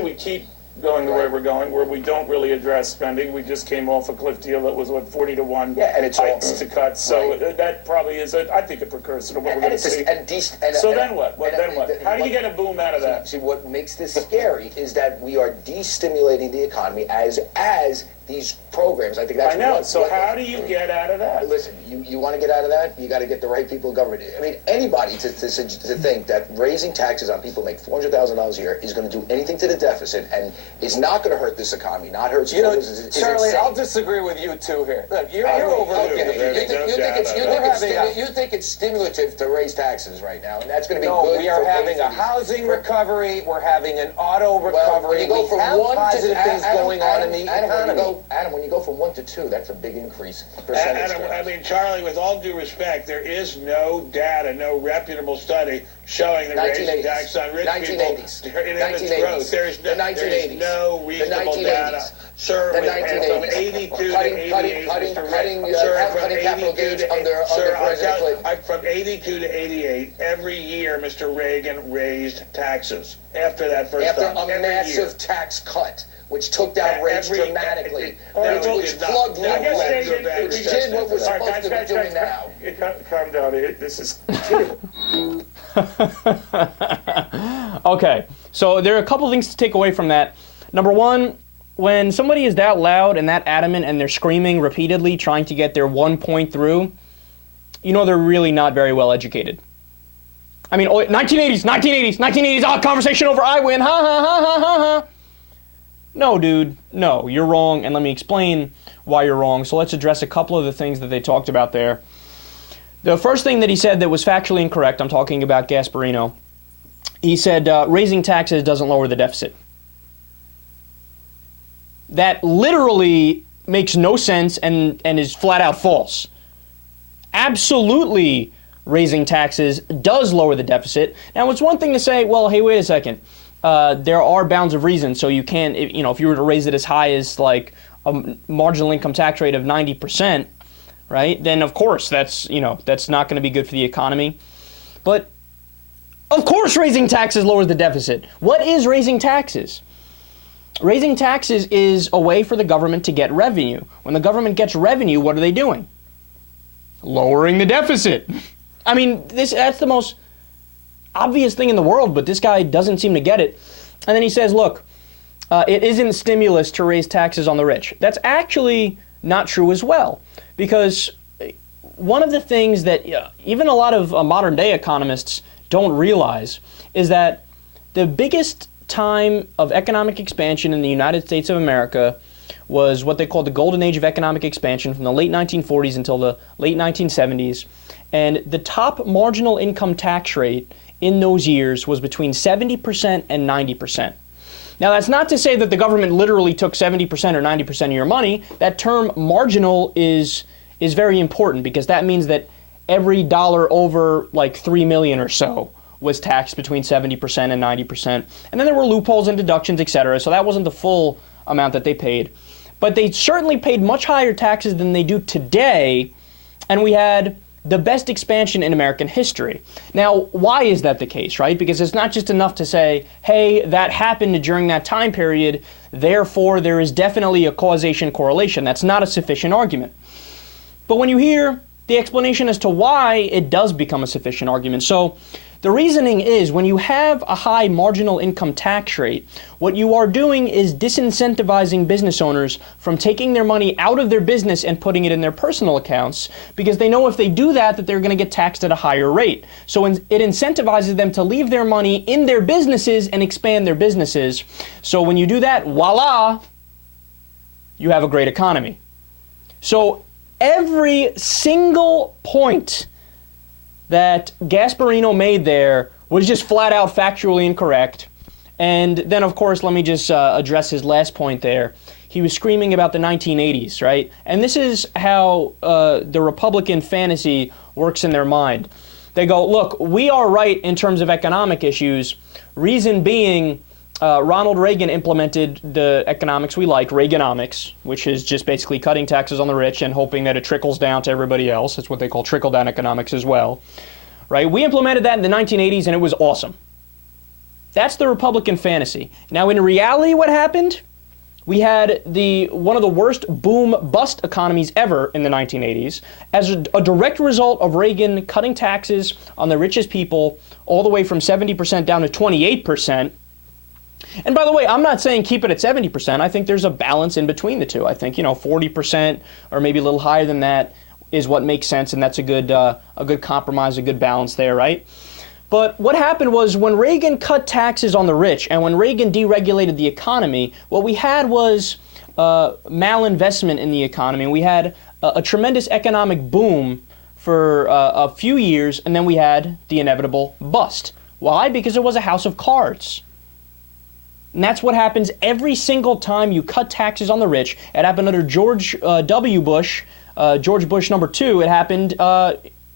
we keep going the way we're going, where we don't really address spending. We just came off a cliff deal that was, 40-1 and it's hikes to cuts. So that probably is, I think, a precursor to what we're going to see. So then what? How do you get a boom out of that? See, what makes this scary is that we are destimulating the economy as these programs. I think that's. I know. So how do you get out of that? Listen, you want to get out of that? You got to get the right people in government. I mean, anybody to think that raising taxes on people who make $400,000 a year is going to do anything to the deficit and is not going to hurt this economy, not hurt small businesses. Charlie, I'll disagree with you two here. Look, you're overlooking it. You think it's stimulative to raise taxes right now, and that's going to be good. No, we are having a housing recovery. We're having an auto recovery. Well, we have positive things going on in the economy. Adam, when you go from 1 to 2, that's a big increase. Adam, I mean, Charlie, with all due respect, there is no data, no reputable study showing the raising tax on rich people in its growth. There is no reasonable data. Sir, from 82 to 88, from 82 to 88, every year, Mr. Reagan raised taxes. After that first time, a massive tax cut, which took down rates dramatically, which plugged loopholes, which did what we're supposed to be doing now. Calm down. This is Okay, so there are a couple things to take away from that. Number one, when somebody is that loud and that adamant and they're screaming repeatedly trying to get their one point through, you know they're really not very well educated. I mean, 1980s, conversation over, I win, ha ha ha ha ha ha. No, dude, no, you're wrong, and let me explain why you're wrong. So let's address a couple of the things that they talked about there. The first thing that he said that was factually incorrect, I'm talking about Gasparino. He said raising taxes doesn't lower the deficit. That literally makes no sense and is flat out false. Absolutely, raising taxes does lower the deficit. Now, it's one thing to say, well, hey, wait a second. There are bounds of reason, so you can't, if you were to raise it as high as like a marginal income tax rate of 90%, right? Then of course that's not going to be good for the economy. But of course raising taxes lowers the deficit. What is raising taxes? Raising taxes is a way for the government to get revenue. When the government gets revenue, what are they doing? Lowering the deficit. I mean, that's the most obvious thing in the world, but this guy doesn't seem to get it. And then he says, look, it isn't stimulus to raise taxes on the rich. That's actually not true as well, because one of the things that even a lot of modern day economists don't realize is that the biggest time of economic expansion in the United States of America was what they called the golden age of economic expansion from the late 1940s until the late 1970s. And the top marginal income tax rate in those years was between 70% and 90%. Now, that's not to say that the government literally took 70% or 90% of your money. That term marginal is very important, because that means that every dollar over like 3 million or so was taxed between 70% and 90%. And then there were loopholes and deductions, etc. So that wasn't the full amount that they paid. But they certainly paid much higher taxes than they do today, and we had the best expansion in American history. Now, why is that the case, right? Because it's not just enough to say, hey, that happened during that time period, therefore there is definitely a causation correlation. That's not a sufficient argument. But when you hear the explanation as to why, it does become a sufficient argument. So the reasoning is, when you have a high marginal income tax rate, what you are doing is disincentivizing business owners from taking their money out of their business and putting it in their personal accounts, because they know if they do that, that they're going to get taxed at a higher rate. So it incentivizes them to leave their money in their businesses and expand their businesses. So when you do that, voila, you have a great economy. So every single point that Gasparino made there was just flat out factually incorrect. And then, of course, let me just address his last point there. He was screaming about the 1980s, right? And this is how the Republican fantasy works in their mind. They go, look, we are right in terms of economic issues. Reason being, Ronald Reagan implemented the economics we like, Reaganomics, which is just basically cutting taxes on the rich and hoping that it trickles down to everybody else. It's what they call trickle-down economics as well, right? We implemented that in the 1980s, and it was awesome. That's the Republican fantasy. Now, in reality, what happened? We had one of the worst boom-bust economies ever in the 1980s as a direct result of Reagan cutting taxes on the richest people all the way from 70% down to 28%. And by the way, I'm not saying keep it at 70%. I think there's a balance in between the two. I think, 40% or maybe a little higher than that is what makes sense, and that's a good compromise, a good balance there, right? But what happened was when Reagan cut taxes on the rich and when Reagan deregulated the economy, what we had was malinvestment in the economy. We had a tremendous economic boom for a few years, and then we had the inevitable bust. Why? Because it was a house of cards. And that's what happens every single time you cut taxes on the rich. It happened under George W. Bush, George Bush number 2. It happened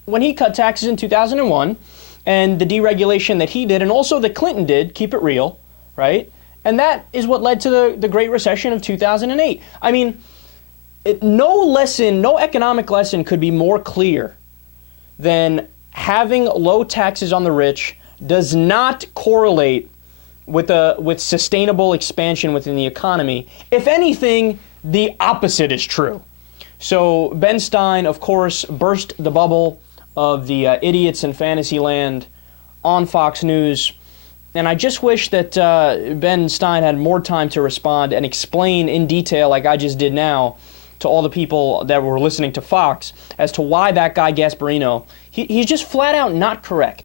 when he cut taxes in 2001. And the deregulation that he did, and also that Clinton did, keep it real, right? And that is what led to the Great Recession of 2008. I mean, no economic lesson could be more clear than having low taxes on the rich does not correlate with sustainable expansion within the economy. If anything, the opposite is true. So Ben Stein, of course, burst the bubble of the idiots in Fantasyland on Fox News. And I just wish that Ben Stein had more time to respond and explain in detail, like I just did now, to all the people that were listening to Fox as to why that guy Gasparino, he's just flat out not correct.